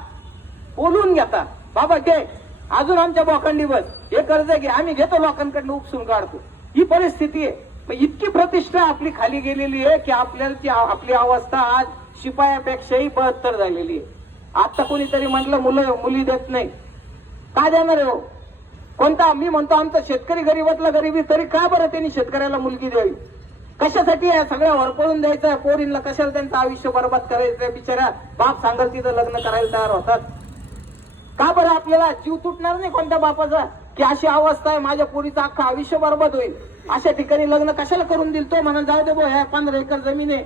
बोलून घेतात, बाबा घे अजून आमच्या बोखंडी बस, हे कर्ज घे, आम्ही घेतो लोकांकडनं उपसून काढतो. ही परिस्थिती आहे. इतकी प्रतिष्ठा आपली खाली गेलेली आहे की आपल्याला आपली अवस्था आज शिपायापेक्षाही बदतर झालेली आहे. आता कोणीतरी म्हटलं मुली देत नाही, का देणार आहे हो? कोणता? मी म्हणतो आमचा शेतकरी गरीबातला गरीबी, तरी का बरं त्यांनी शेतकऱ्याला मुलगी द्यावी? कशासाठी आहे सगळ्या वरपळून द्यायचं? पोरींना कशाला त्यांचं आयुष्य बरबाद करायचं? बिचारा बाप सांगल तिथं लग्न करायला तयार होतात. का बरं? आपल्याला जीव तुटणार नाही कोणत्या बापाचा की अशी अवस्था आहे, माझ्या पोरीचं अख्खं आयुष्य बरबाद होईल, अशा ठिकाणी लग्न कशाला करून दिल? तो म्हणा जाऊ दे बो, ह्या 15 एकर जमीन आहे,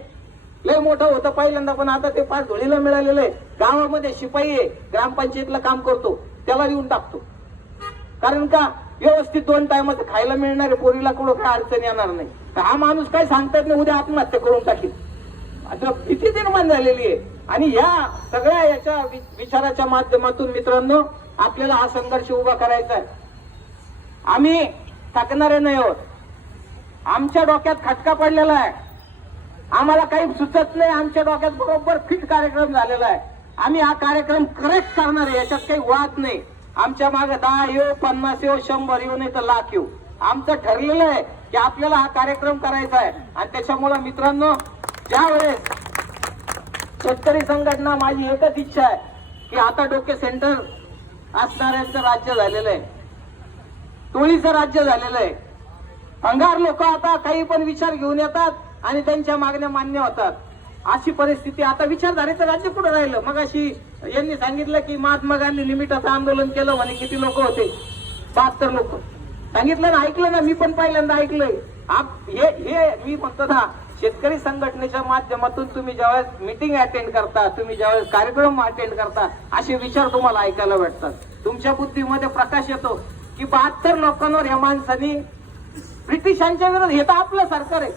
लय मोठं होतं पहिल्यांदा, पण आता ते 5 धुळीला मिळालेलं आहे. गावामध्ये शिपाई आहे, ग्रामपंचायतला काम करतो, त्याला देऊन टाकतो. कारण का? व्यवस्थित 2 टायमाचं खायला मिळणार आहे, पोरीला कुठं काय अडचण येणार नाही. हा माणूस काय सांगतात नाही, उद्या आत्महत्या करून टाकेल. आता भीती निर्माण झालेली आहे. आणि या सगळ्या याच्या विचाराच्या माध्यमातून मित्रांनो आपल्याला हा संघर्ष उभा करायचा आहे. आम्ही थकणारे नाही आहोत. आमच्या डोक्यात खटका पडलेला आहे, आम्हाला काही सुचत नाही. आमच्या डोक्यात बरोबर फिट कार्यक्रम झालेला आहे. आम्ही हा कार्यक्रम करेक्ट करणार आहे, याच्यात काही वाद नाही. आमच्या मागे 10 येऊ, 50 येऊ, 100 येऊ, नाही तर लाख येऊ. आमचं ठरलेलं आहे की आपल्याला हा कार्यक्रम करायचा आहे. आणि त्याच्यामुळे मित्रांनो, ज्यावेळेस शेतकरी संघटना, माझी एकच इच्छा आहे की आता डोके सेंटर असणाऱ्यांचं राज्य झालेलं आहे, टोळीचं राज्य झालेलं आहे. अंगार लोक आता काही पण विचार घेऊन येतात आणि त्यांच्या मागण्या मान्य होतात. अशी परिस्थिती. आता विचारधारेचं राज्य कुठं राहिलं? मग अशी यांनी सांगितलं की महात्मा गांधी लिमिटाचं आंदोलन केलं म्हणे, किती लोक होते? 72 लोक. सांगितलं ना, ऐकलं ना, मी पण पहिल्यांदा ऐकलंय. हे मी म्हणतो ना, शेतकरी संघटनेच्या माध्यमातून तुम्ही ज्यावेळेस मीटिंग अटेंड करता, तुम्ही ज्यावेळेस कार्यक्रम अटेंड करता, असे विचार तुम्हाला ऐकायला भेटतात. तुमच्या बुद्धीमध्ये प्रकाश येतो की 72 लोकांवर या माणसांनी ब्रिटिशांच्या विरोधात, हे तर आपलं सरकार आहे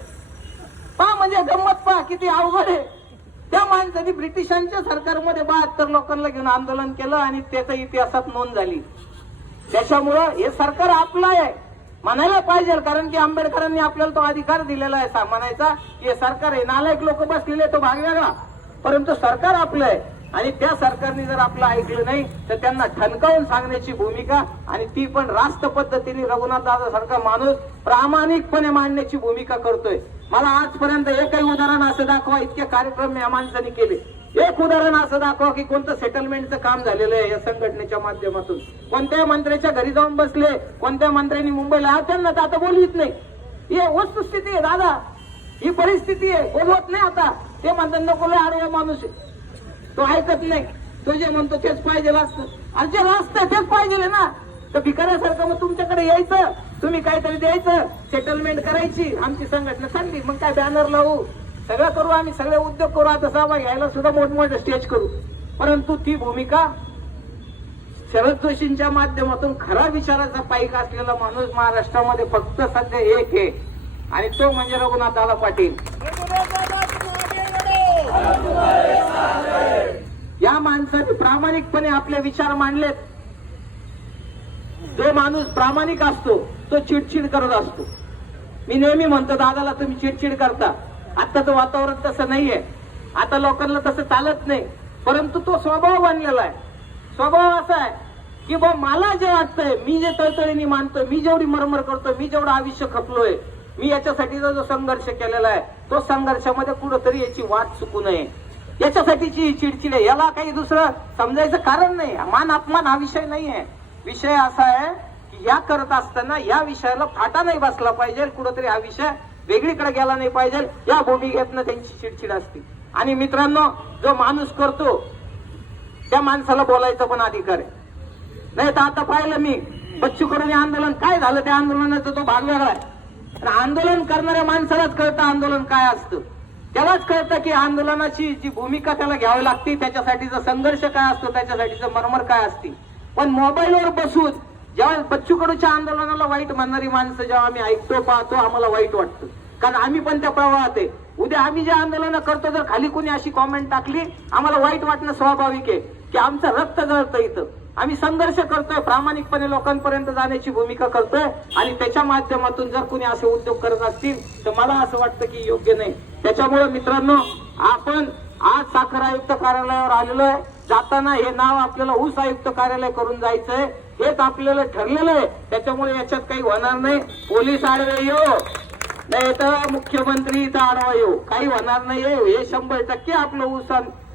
पहा, म्हणजे गंमत पहा किती अवघड आहे. त्या माणसांनी ब्रिटिशांच्या सरकारमध्ये 72 लोकांना घेऊन आंदोलन केलं आणि त्याच्या इतिहासात नोंद झाली. त्याच्यामुळं हे सरकार आपलं आहे म्हणायला पाहिजे, कारण की आंबेडकरांनी आपल्याला तो अधिकार दिलेला आहे म्हणायचा की हे सरकार आहे. नालायक लोक बसलेले तो भाग वेगळा, परंतु सरकार आपलं आहे. आणि त्या सरकारने जर आपलं ऐकलं नाही तर त्यांना ठणकावून सांगण्याची भूमिका, आणि ती पण रास्त पद्धतीने रघुनाथ दादा सारखा माणूस प्रामाणिकपणे मांडण्याची भूमिका करतोय. मला आजपर्यंत एकही उदाहरण असं दाखवा, इतके कार्यक्रम या माणसाने केले, एक उदाहरण असं दाखवा की कोणतं सेटलमेंटचं काम झालेलं आहे या संघटनेच्या माध्यमातून. कोणत्या मंत्र्याच्या घरी जाऊन बसले, कोणत्या मंत्र्यांनी मुंबईला, त्यांना तर आता बोलवीत नाही. ही वस्तुस्थिती आहे दादा, ही परिस्थिती आहे. बोलवत नाही आता. ते म्हणतात नको, लय आडवा माणूस आहे, तो ऐकत नाही, तो जे म्हणतो तेच पाहिजे असतं. आणि जे असतं तेच पाहिजे ना. तर भिकाऱ्यासारखं मग तुमच्याकडे यायचं, तुम्ही काहीतरी द्यायचं, सेटलमेंट करायची. आमची संघटना चांगली, मग काय बॅनर लावू, सगळं करू, आम्ही सगळे उद्योग करू, आता सहभाग घ्यायला सुद्धा मोठमोठे स्टेज करू. परंतु ती भूमिका शरद जोशींच्या माध्यमातून खरा विचाराचा पाईक असलेला माणूस महाराष्ट्रामध्ये फक्त सध्या एक आहे, आणि तो म्हणजे रघुनाथ दादा पाटील. या माणसाने प्रामाणिकपणे आपले विचार मांडलेत. जो माणूस प्रामाणिक असतो तो चिडचिड करत असतो. मी नेहमी म्हणतो दादाला, तुम्ही चिडचिड करता. आताचं वातावरण तसं नाहीये, आता लोकांना तसं चालत नाही, परंतु तो स्वभाव बनलेला आहे. स्वभाव असा आहे की बा मला जे वाटतंय, मी जे तळतळीने मानतोय, मी जेवढी मरमर करतोय, मी जेवढं आयुष्य खपलोय, मी याच्यासाठीचा जो संघर्ष केलेला आहे, तो संघर्षामध्ये कुठंतरी याची वाट चुकू नये, याच्यासाठीची ही चिडचिड आहे. याला काही दुसरं समजायचं कारण नाही. मान अपमान हा विषय नाही आहे. विषय असा आहे की या करत असताना या विषयाला फाटा नाही बसला पाहिजे, कुठंतरी हा विषय वेगळीकडे गेला नाही पाहिजे, या भूमिकेतनं त्यांची चिडचिड असते. आणि मित्रांनो, जो माणूस करतो त्या माणसाला बोलायचा पण अधिकार आहे. नाही तर आता पाहिलं मी बच्चू कडू आंदोलन काय झालं, त्या आंदोलनाचा तो भाग वेगळा आहे. आंदोलन करणाऱ्या माणसालाच कळतं आंदोलन काय असतं, त्यालाच कळतं की आंदोलनाची जी भूमिका त्याला घ्यावी लागते, त्याच्यासाठीचा संघर्ष काय असतो, त्याच्यासाठीचं मरमर काय असते. पण मोबाईलवर बसून जेव्हा बच्चू कडूच्या आंदोलनाला वाईट म्हणणारी माणसं जेव्हा आम्ही ऐकतो, पाहतो, आम्हाला वाईट वाटतं. कारण आम्ही पण त्या प्रवाहात आहे. उद्या आम्ही जे आंदोलन करतो, जर खाली कोणी अशी कॉमेंट टाकली, आम्हाला वाईट वाटणं स्वाभाविक आहे की आमचं रक्त जळतं इथं. आम्ही संघर्ष करतोय, प्रामाणिकपणे लोकांपर्यंत जाण्याची भूमिका करतोय, आणि त्याच्या माध्यमातून जर कोणी असे उद्योग करत असतील तर मला असं वाटतं की योग्य नाही. त्याच्यामुळे मित्रांनो, आपण आज साखर आयुक्त कार्यालयावर आलेलो आहे. जाताना हे नाव आपल्याला ऊस आयुक्त कार्यालय करून जायचंय, हेच आपल्याला ठरलेलं आहे. त्याच्यामुळे याच्यात काही होणार नाही. पोलीस आडवे येऊ, नाही तर मुख्यमंत्री इथं आडवा येऊ, काही होणार नाहीये. हे 100% आपलं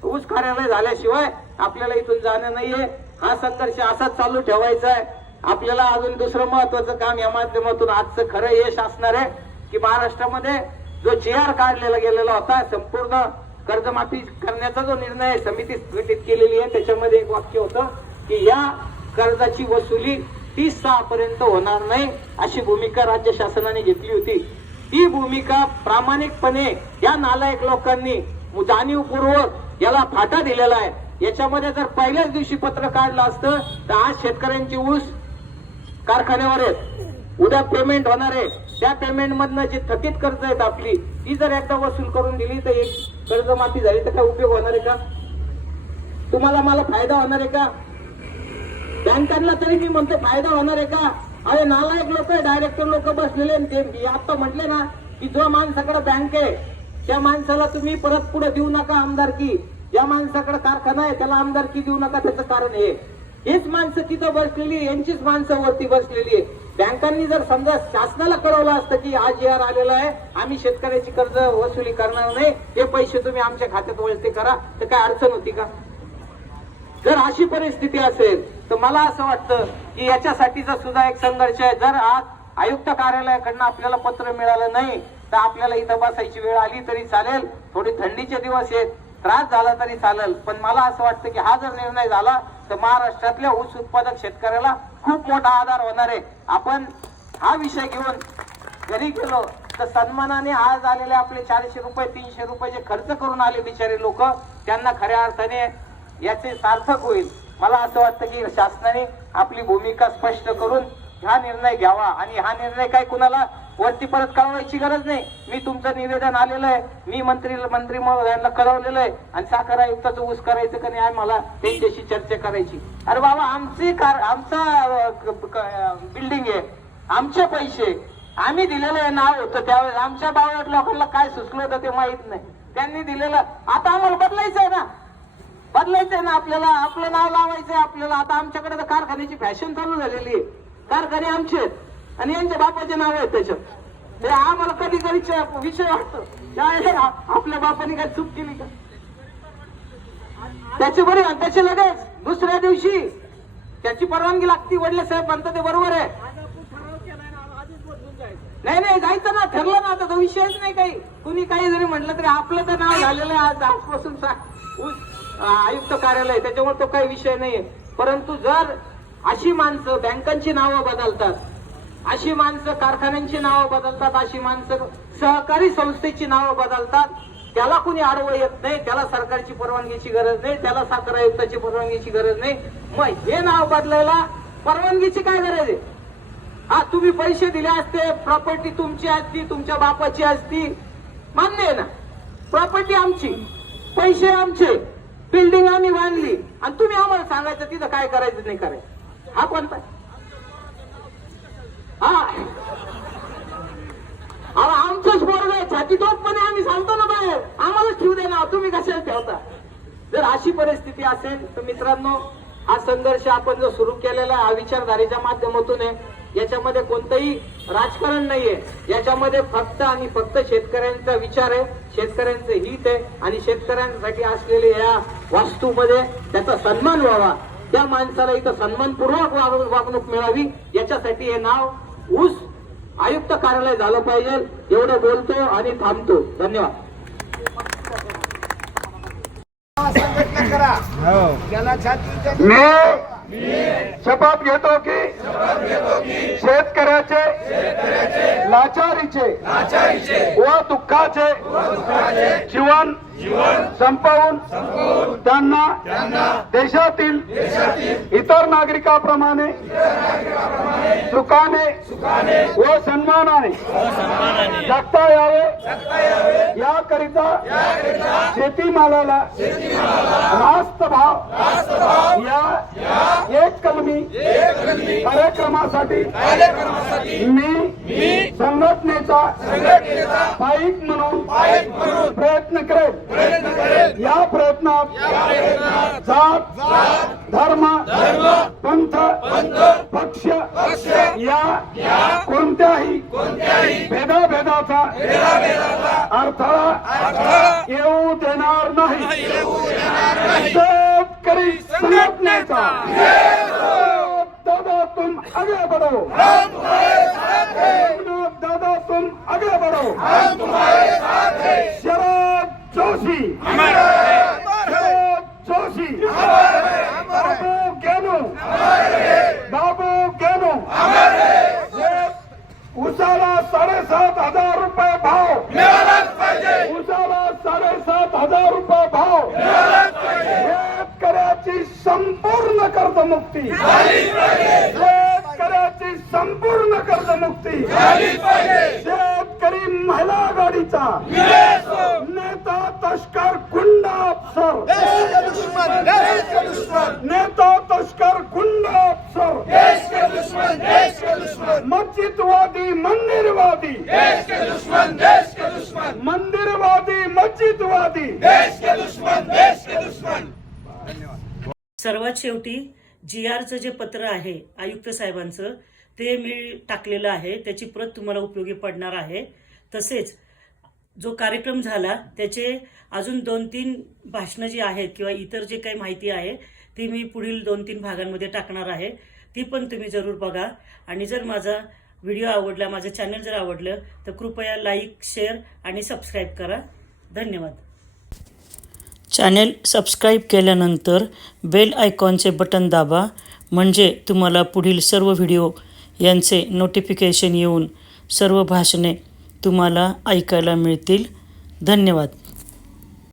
ऊस कार्यालय झाल्याशिवाय आपल्याला इथून जाणं नाहीये. हा संघर्ष असाच चालू ठेवायचा आहे. आपल्याला अजून दुसरं महत्वाचं काम या माध्यमातून आजचं खरं यश असणार आहे की महाराष्ट्रामध्ये जो GR काढलेला गेलेला होता, संपूर्ण कर्जमाफी करण्याचा जो निर्णय समिती गठीत केलेली आहे, त्याच्यामध्ये एक वाक्य होतं की या कर्जाची वसुली 30/6 पर्यंत होणार नाही, अशी भूमिका राज्य शासनाने घेतली होती. ही भूमिका प्रामाणिकपणे या नालायक लोकांनी जाणीवपूर्वक याला फाटा दिलेला आहे. याच्यामध्ये जर पहिल्याच दिवशी पत्र काढलं असतं तर आज शेतकऱ्यांची ऊस कारखान्यावर आहेत, उद्या पेमेंट होणार आहे. त्या पेमेंट मधनं जे थकीत कर्ज आहेत आपली, ती जर एकदा वसूल करून दिली तर एक कर्जमाफी झाली तर काय उपयोग होणार आहे का? तुम्हाला मला फायदा होणार आहे का? बँकांना तरी मी म्हणतो फायदा होणार आहे का? अरे नालायक लोक, डायरेक्टर लोक बसलेले, ते आता म्हटले ना की जो माणसाकडे बँक आहे त्या माणसाला तुम्ही परत पुढे देऊ नका आमदारकी, ज्या माणसाकडे कारखाना आहे त्याला आमदारकी देऊ नका. त्याचं कारण हेच माणसं तिथं बसलेली, यांचीच माणसं वरती बसलेली आहे. बँकांनी जर समजा शासनाला कळवलं असतं की आज GR आलेला आहे, आम्ही शेतकऱ्याची कर्ज वसुली करणार नाही, हे पैसे तुम्ही आमच्या खात्यात वळते करा, तर काय अडचण होती का? जर अशी परिस्थिती असेल तर मला असं वाटतं की याच्यासाठीचा सुद्धा एक संघर्ष आहे. जर आज आयुक्त कार्यालयाकडनं आपल्याला पत्र मिळालं नाही तर आपल्याला इथं बसायची वेळ आली तरी चालेल. थोडी थंडीचे दिवस आहेत, त्रास झाला तरी चालेल, पण मला असं वाटतं की हा जर निर्णय झाला तर महाराष्ट्रातल्या ऊस उत्पादक शेतकऱ्याला खूप मोठा आधार होणार आहे. आपण हा विषय घेऊन घरी गेलो तर सन्मानाने आज आलेले आपले 400 रुपये 300 रुपये जे खर्च करून आले बिचारे लोक, त्यांना खऱ्या अर्थाने याचे सार्थक होईल. मला असं वाटतं की शासनाने आपली भूमिका स्पष्ट करून हा निर्णय घ्यावा, आणि हा निर्णय काय कुणाला वरती परत कळवायची गरज नाही. मी तुमचं निवेदन आलेलं आहे, मी मंत्री महोदयांना कळवलेलं आहे, आणि साखर आयुक्ताचं ऊस करायचं का नाही मला त्यांच्याशी चर्चा करायची. अरे बाबा, आमचा बिल्डिंग आहे, आमचे पैसे आम्ही दिलेलं नाव होतं त्यावेळेस, आमच्या बावट लोकांना काय सुचलं होतं ते माहित नाही, त्यांनी दिलेलं. आता आम्हाला बदलायचंय ना, आपल्याला आपलं नाव लावायचंय आपल्याला. आता आमच्याकडे तर कारखान्याची फॅशन चालू झालेली आहे, कारखाने आमचे आहेत आणि यांच्या बापाचे नाव आहेत त्याच्यात. ते आम्हाला कधी कधी विषय वाटतो आपल्या बापाने काय चूक केली का, त्याचे बरे, त्याचे लगेच दुसऱ्या दिवशी त्याची परवानगी लागती. वडले साहेब म्हणतात ते बरोबर आहे, नाही जायचं ना, ठरलं ना, आता तो विषयच नाही. काही कुणी काही जरी म्हटलं तरी आपलं तर नाव झालेलं आहे आज आजपासून आयुक्त कार्यालय, त्याच्यामुळे तो काही विषय नाहीये. परंतु जर अशी माणसं बँकांची नावं बदलतात, अशी माणसं कारखान्यांची नावं बदलतात, अशी माणसं सहकारी संस्थेची नावं बदलतात, त्याला कुणी आडवं येत नाही, त्याला सरकारची परवानगीची गरज नाही, त्याला साखर आयुक्ताची परवानगीची गरज नाही. मग हे नाव बदलायला परवानगीची काय गरज आहे? हा, तुम्ही पैसे दिले असते, प्रॉपर्टी तुमची असती, तुमच्या बापाची असती, मान्य आहे ना. प्रॉपर्टी आमची, पैसे आमचे, बिल्डिंग आम्ही बांधली, आणि तुम्ही आम्हाला सांगायचं तिथं काय करायचं नाही करायचं. हा कोणता? हा, आमचंच पोरग आहे, छातीतोडपणे आम्ही सांगतो ना बाहेर, आम्हालाच ठेवू दे ना, तुम्ही कशाला ठेवता? जर अशी परिस्थिती असेल तर मित्रांनो, हा संघर्ष आपण जो सुरू केलेला आहे, हा विचारधारेच्या माध्यमातून आहे. याच्यामध्ये कोणतंही राजकारण नाहीये. याच्यामध्ये फक्त आणि फक्त शेतकऱ्यांचा विचार आहे, शेतकऱ्यांचं हित आहे आणि शेतकऱ्यांसाठी असलेले या वास्तूमध्ये त्याचा सन्मान व्हावा, त्या माणसाला इथं सन्मानपूर्वक वागणूक मिळावी, याच्यासाठी हे नाव ऊस आयुक्त कार्यालय झालं पाहिजे. एवढं बोलतो आणि थांबतो. धन्यवाद. मी शपथ घेतो की शेतकऱ्याचे लाचारीचे व दुःखाचे जीवन संपवून त्यांना देशातील इतर नागरिकांप्रमाणे सुखाने व सन्मानाने जगता यावे याकरिता शेतीमालाला रास्त भाव या एक कलमी कार्यक्रमासाठी मी संघटनेचा पाईक म्हणून प्रयत्न करेल. या प्रयत्नात जात धर्म पंथ पक्ष या कोणत्याही भेदाभेदाचा अडथळा येऊ देणार नाही. शेतकरी संघटनेचा दादा तुम आगे बढ़ो, दादा तुम आगे बढ़ो. शरद जोशी, बाबू गेनो उसाला 7,500 रुपये भाव मिळालाच पाहिजे. उसाला 7,500 रुपये भाव शेतकऱ्याची संपूर्ण कर्जमुक्ती झाली पाहिजे. शेतकऱ्याची संपूर्ण कर्जमुक्ती झाली पाहिजे. शेतकरी महिला आघाडीचा नेता तस्कर गुंडा अफसर नेता तस्कर गुंडा अफसर मस्जिदवादी मंदिरवादी मंदिरवादी मस्जिदवादी सर्वात शेवटी GRचं जे पत्र आहे आयुक्त साहेबांचं ते मी टाकलेलं आहे. त्याची प्रत तुम्हाला उपयोगी पडणार आहे. तसेच जो कार्यक्रम झाला त्याचे अजून 2-3 भाषणं जी आहेत किंवा इतर जे काही माहिती आहे ती मी पुढील 2-3 भागांमध्ये टाकणार आहे. ती पण तुम्ही जरूर बघा. आणि जर माझा व्हिडिओ आवडला, माझं चॅनल जर आवडलं तर कृपया लाईक, शेअर आणि सबस्क्राईब करा. धन्यवाद. चॅनल सबस्क्राईब केल्यानंतर बेल आयकॉनचे बटन दाबा, म्हणजे तुम्हाला पुढील सर्व व्हिडिओ यांचे नोटिफिकेशन येऊन सर्व भाषणे तुम्हाला ऐकायला मिळतील. धन्यवाद.